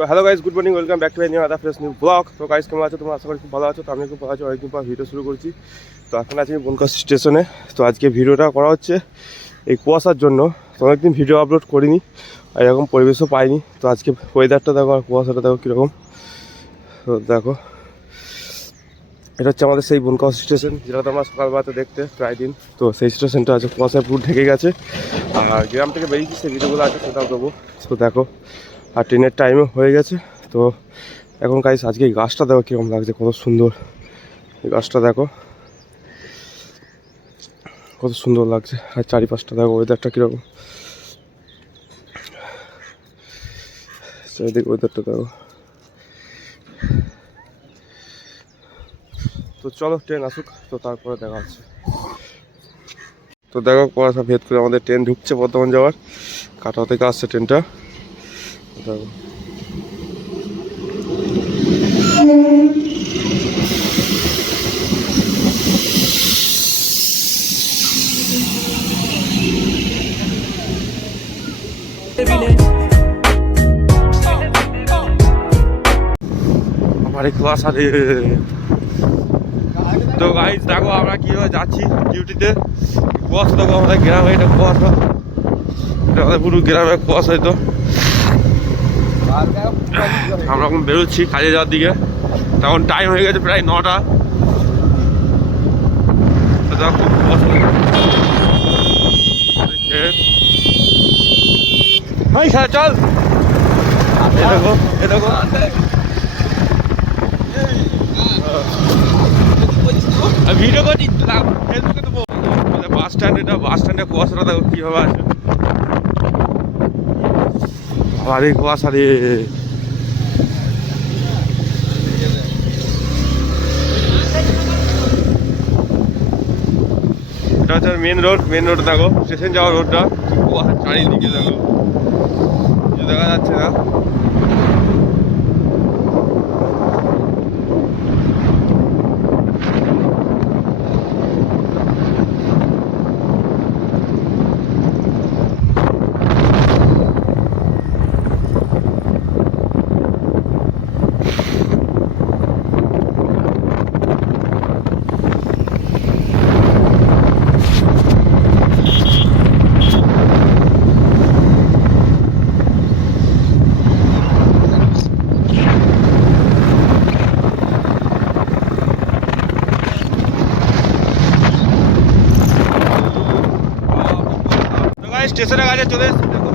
তো hello guys good morning welcome back to new আদা fresh new blog তো guys কেমন আছো? তোমার আশা করি খুব ভালো আছো। তো আমি খুব ভালো আছি, অনেকদিন পর ভিডিও শুরু করছি। তো এখন আছি আমি বনকাশ স্টেশনে তো আজকে ভিডিওটা করা হচ্ছে এই কুয়াশার জন্য। তো অনেকদিন ভিডিও আপলোড করিনি, আর এরকম পরিবেশও পাইনি। তো আজকে ওয়েদারটা দেখো আর কুয়াশাটা দেখো কীরকম। তো দেখো। এটা হচ্ছে আমাদের সেই বনকাশ স্টেশন যেটা তোমরা সকালবেলাতে দেখতে প্রায় দিন। তো সেই স্টেশনটা আছে কুয়াশায় পুরো ঢেকে গেছে। আর গ্রাম থেকে বেরিয়েছি, সেই ভিডিওগুলো আছে, সেটাও দেবো। তো দেখো। আর ট্রেনের টাইমও হয়ে গেছে। তো এখন গাইস আজকে এই গাছটা দেখো কীরকম লাগছে, কত সুন্দর। এই গাছটা দেখো, কত সুন্দর লাগছে। আর চারিপাশটা দেখো ওয়েদারটা কীরকম। চারিদিকে ওয়েদারটা দেখো। তো চলো ট্রেন আসুক, তো তারপরে দেখা হচ্ছে। তো দেখো কুয়াশা ভেদ করে আমাদের ট্রেন ঢুকছে বর্ধমান যাওয়ার। কাটা থেকে আসছে ট্রেনটা দেখো আমার এই কুয়াশা রে। তো গাইজ দেখো আমরা কীভাবে যাচ্ছি ডিউটিতে কুয়াশা, দেখো আমাদের গ্রামে, এটা কুয়াশা। পুরো গ্রামে কুয়াশা হয়তো আমরা এখন বেরোচ্ছি কাজে যাওয়ার দিকে। তখন টাইম হয়ে গেছে প্রায় নটা। খুব ভাই স্যার চল। এ দেখো এ দেখো। ভিডিও করছি ফেসবুকে দেবো। বাস স্ট্যান্ড এটা বাস স্ট্যান্ডে কুয়াশাটা কীভাবে আছে আরে কুয়াশা রে। এটা হচ্ছে মেন রোড মেন রোড দেখো স্টেশন যাওয়ার রোডটা চারিদিকে দেখো। দেখা যাচ্ছে না। স্টেশনের কাছে চলে এসেছি দেখো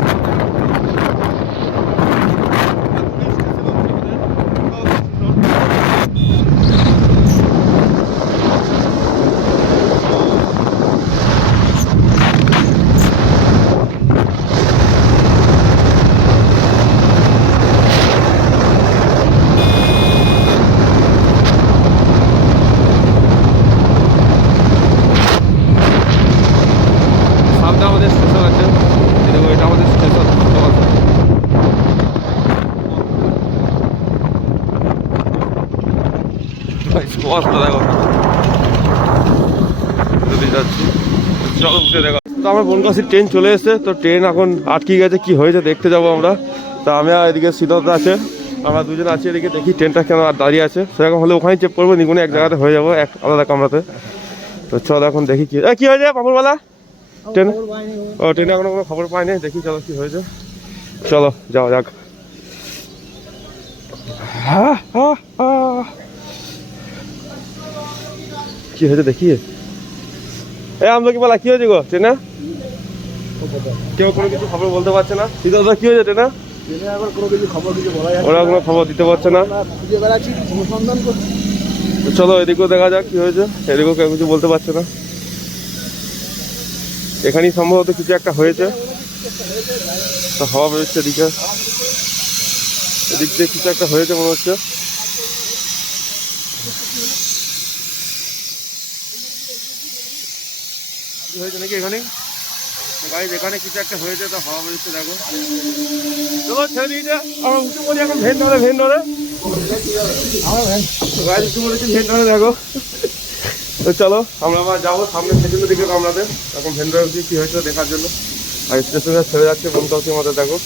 সামনে আমাদের স্টেশন আছে এই দেখো এটা আমাদের স্টেশন স্পষ্ট দেখো যাচ্ছি চলো উঠে দেখো তো আমার বনগাছির ট্রেন চলে এসেছে তো ট্রেন এখন আটকে গেছে কি হয়েছে দেখতে যাব আমরা। তো আমি আর এদিকে সিদ্ধার্থ আছে আমরা দুজন আছি এদিকে দেখি ট্রেনটা কেন আর দাঁড়িয়ে আছে। সেরকম হলে ওখানে চেক করব নিগুনে এক জায়গাতে হয়ে যাব এক আলাদা কামরাতে। তো চল এখন দেখি কি কি হয়েছে পাপড়ওয়ালা? ট্রেন ও ট্রেনে এখনও কোনো খবর পাইনি দেখি চলো কি হয়েছে। চলো যাও যাক। হা, হা, হা। কি হয়েছে দেখি। এ আমরা কি বলা কি হয়েছে গো? ট্রেনে? কেউ কোনো কিছু খবর বলতে পারছে না? কি হয়েছে যাচ্ছে ওরা কোনো খবর দিতে পারছে না। চলো এদিকেও দেখা যাক কি হয়েছে। এদিকেও কেউ কিছু বলতে পারছে না। এখানেই সম্ভবত কিছু একটা হয়েছে। তো হাওয়া বেরোচ্ছে এদিকে। এদিক দিয়ে কিছু একটা হয়েছে মনে হচ্ছে। হয়েছে নাকি এখানে? গাড়ি এখানে কিছু একটা হয়েছে তো হাওয়া বেরোচ্ছে দেখো। চলো ছেড়ে দিয়েছে আমরা উঠে পড়ি এখন ভেন ধরে ভেন ধরে। গাড়ি উঠে পড়েছি ভেন ধরে দেখো। তো চলো আমরা আবার যাব সামনে সেকেন্ডের দিকে কামড়াতে এখন ভেন্ডার দিয়ে কী হয়েছে দেখার জন্য। আর স্টেশনে ছেড়ে যাচ্ছে বনকাউকে আমাদের দেখো।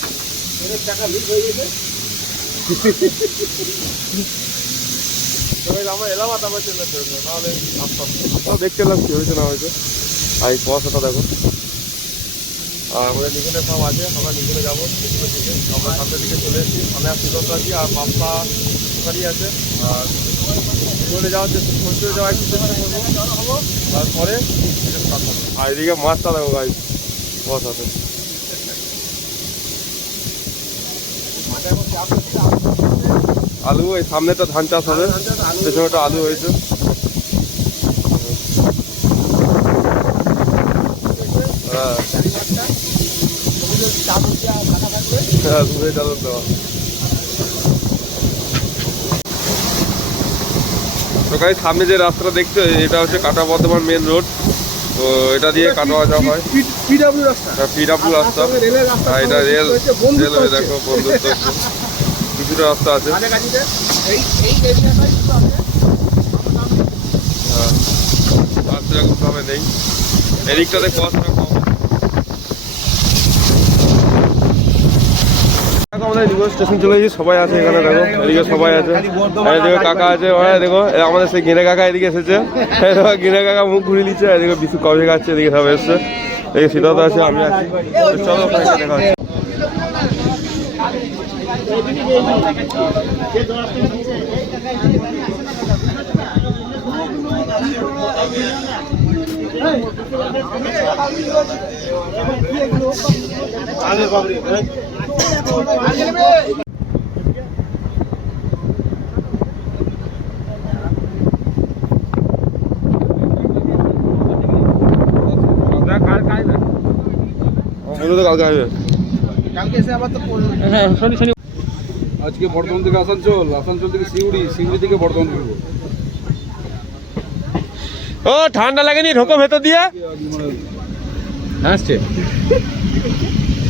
তো guys, আমরা এলাম আর তারপর চলে আসলাম নাহলে আসতাম না। তাও দেখতে এলাম কি হয়েছে না হয়েছে। আর এই কুয়াশাটা দেখো। আর আমাদের নিকনে সব আছে আমরা নিকনে যাব নিকনের দিকে আমরা সামনের দিকে চলে এসেছি। আমি আর সুদন্ত আছি আর পাম্পা ওখানেই আছে। আর চলে যাওয়ার চেষ্টা যাওয়ার একটু চেষ্টা করব। তারপরে। আর এদিকে মাছটা দেখো গাই কুয়াশাতে। আলু এই সামনে তো ধান চাষ হবে। পেছনে একটা আলু হয়েছে হ্যাঁ হ্যাঁ দূরে দেওয়া তো গাই সামনে যে রাস্তাটা দেখছ এটা হচ্ছে কাটা বর্ধমান মেন রোড তো এটা দিয়ে কাটোয়া যাওয়া হয়। পিডব্লিউ রাস্তা। পিডাব্লিউ রাস্তা। রাস্তা। এটা রেল রেলওয়ে দেখো বন্ধুত্ব কিছুটা রাস্তা আছে। হ্যাঁ আর সেরকম ভাবে নেই। এদিকটাতে কম স্টেশন চলে গেছি, সবাই আছে এখানে, দেখো, এদিকে সবাই আছে। এদিকে কাকা আছে দেখো আমাদের সেই গিনে কাকা এদিকে এসেছে। দেখো কাকা মুখ ঘুরিয়ে নিচ্ছে এদিকে বিশু কবে খাচ্ছে, এদিকে সব এসছে। এদিকে সিদ্ধার্থ আছে, আমি আছি। চলো দেখা হচ্ছে। বলো তো পড়বে আজকে বর্ধমান থেকে আসানসোল আসানসোল থেকে সিউড়ি সিউড়ি থেকে বর্ধমান ফিরবো ও ঠান্ডা লাগেনি ঢোকো ভেতর দিয়ে। আসছে।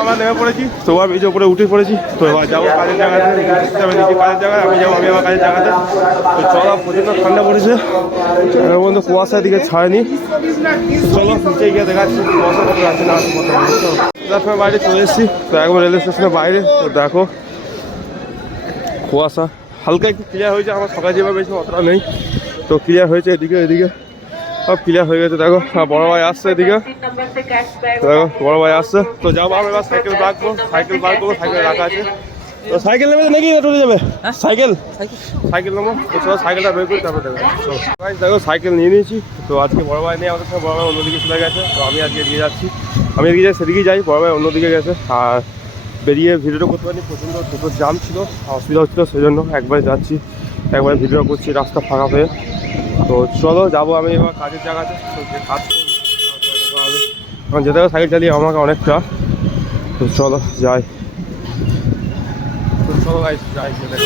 আমরা নেমে পড়েছি। তো আমি উপরে উঠে পড়েছি, তো এবার যাব কাজের জায়গাতে। আমি নিজে কাজের জায়গায়, আমি যাব, আমি আমার কাজের জায়গাতে। তো চলো প্রচণ্ড ঠান্ডা পড়েছে। এর মধ্যে কুয়াশার দিকে ছাড়েনি। চলো, নিচে গিয়ে দেখাচ্ছি, কুয়াশা কত আছে বাইরে চলে এসেছি। তো একবার রেল স্টেশনের বাইরে, তো দেখো, কুয়াশা। হালকা একটু ক্লিয়ার হয়েছে, আমার সকালে যেভাবে অতটা নেই। তো ক্লিয়ার হয়েছে এদিকে এদিকে। সব ক্লিয়ার হয়ে গেছে দেখো বড় ভাই আসছে এদিকে। তো দেখো বড় ভাই আসছে। তো যাব আমি এবার সাইকেল রাখব সাইকেল বার করব সাইকেল রাখা আছে। তো সাইকেল নেবে নাকি টোটো যাবে? সাইকেল সাইকেল নেব। তো চলো সাইকেলটা বের করি তারপর দেবে দেখো সাইকেল নিয়ে নিয়েছি। তো আজকে বড় ভাই নেই আমাদের সঙ্গে বড় ভাই অন্যদিকে চলে গেছে। তো আমি আজকে এদিকে যাচ্ছি। আমি এদিকে যাই সেদিকেই যাই বড় ভাই অন্যদিকে গেছে। আর বেরিয়ে ভিডিওটা করতে পারিনি প্রচণ্ড টোটোর জাম ছিল অসুবিধা হচ্ছিল সেই জন্য একবারে যাচ্ছি। একবারে ভিডিও করছি রাস্তা ফাঁকা পেয়ে তো চলো, যাব আমি এবার কাজের জায়গাতে। কাজ যেতে হবে, সাইকেল চালিয়ে আমাকে অনেকটা। তো চলো, যাই। তো চলো গাইস যাই হবে।